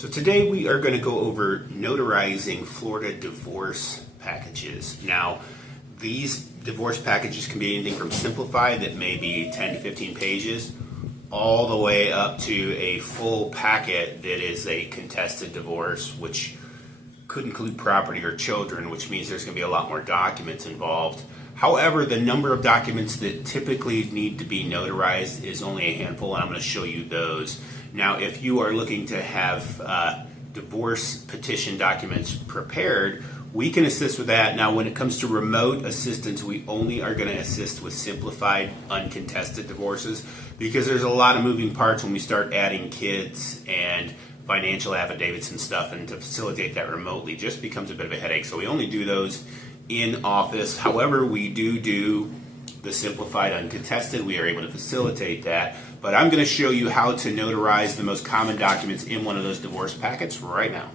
So today we are going to go over notarizing Florida divorce packages. Now, these divorce packages can be anything from simplified, that may be 10 to 15 pages, all the way up to a full packet that is a contested divorce, which could include property or children, which means there's going to be a lot more documents involved. However, the number of documents that typically need to be notarized is only a handful, and I'm going to show you those. Now, if you are looking to have divorce petition documents prepared, we can assist with that. Now, when it comes to remote assistance, we only are going to assist with simplified, uncontested divorces, because there's a lot of moving parts when we start adding kids and financial affidavits and stuff, and to facilitate that remotely just becomes a bit of a headache. So we only do those in office. However, we do the simplified uncontested. We are able to facilitate that. But I'm going to show you how to notarize the most common documents in one of those divorce packets right now.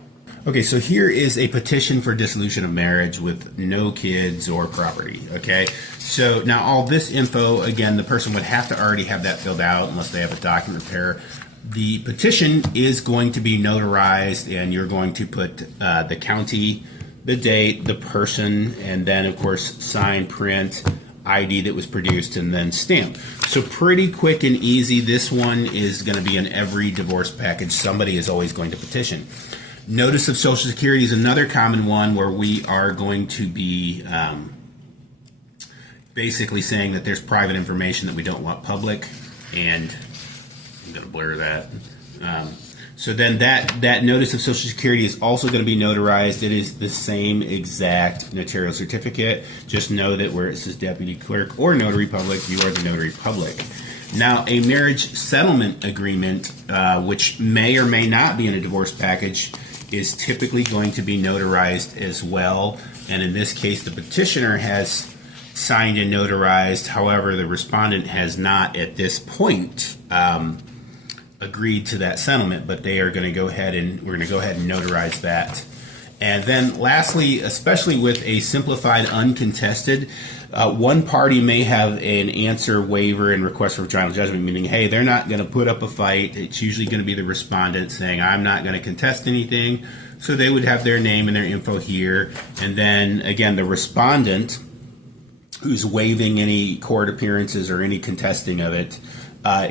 Okay, so here is a petition for dissolution of marriage with no kids or property, okay? So now all this info, again, the person would have to already have that filled out unless they have a document preparer. The petition is going to be notarized, and you're going to put the county, the date, the person, and then, of course, sign, print, ID that was produced, and then stamp. So pretty quick and easy. This one is going to be in every divorce package. Somebody is always going to petition. Notice of Social Security is another common one where we are going to be basically saying that there's private information that we don't want public, and I'm going to blur that. So then that notice of Social Security is also going to be notarized. It is the same exact notarial certificate. Just know that where it says Deputy Clerk or Notary Public, you are the Notary Public. Now, a marriage settlement agreement, which may or may not be in a divorce package, is typically going to be notarized as well. And in this case, the petitioner has signed and notarized. However, the respondent has not at this point agreed to that settlement, but they are going to go ahead and we're going to go ahead and notarize that. And then lastly, especially with a simplified uncontested, one party may have an answer waiver and request for final judgment, meaning, hey, they're not going to put up a fight. It's usually going to be the respondent saying, I'm not going to contest anything. So they would have their name and their info here. And then again, the respondent who's waiving any court appearances or any contesting of it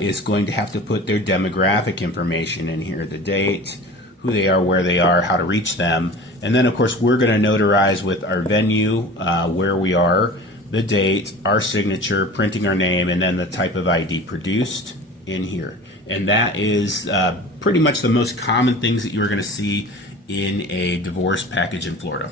is going to have to put their demographic information in here, the date, who they are, where they are, how to reach them. And then, of course, we're going to notarize with our venue, where we are, the date, our signature, printing our name, and then the type of ID produced in here. And that is pretty much the most common things that you're going to see in a divorce package in Florida.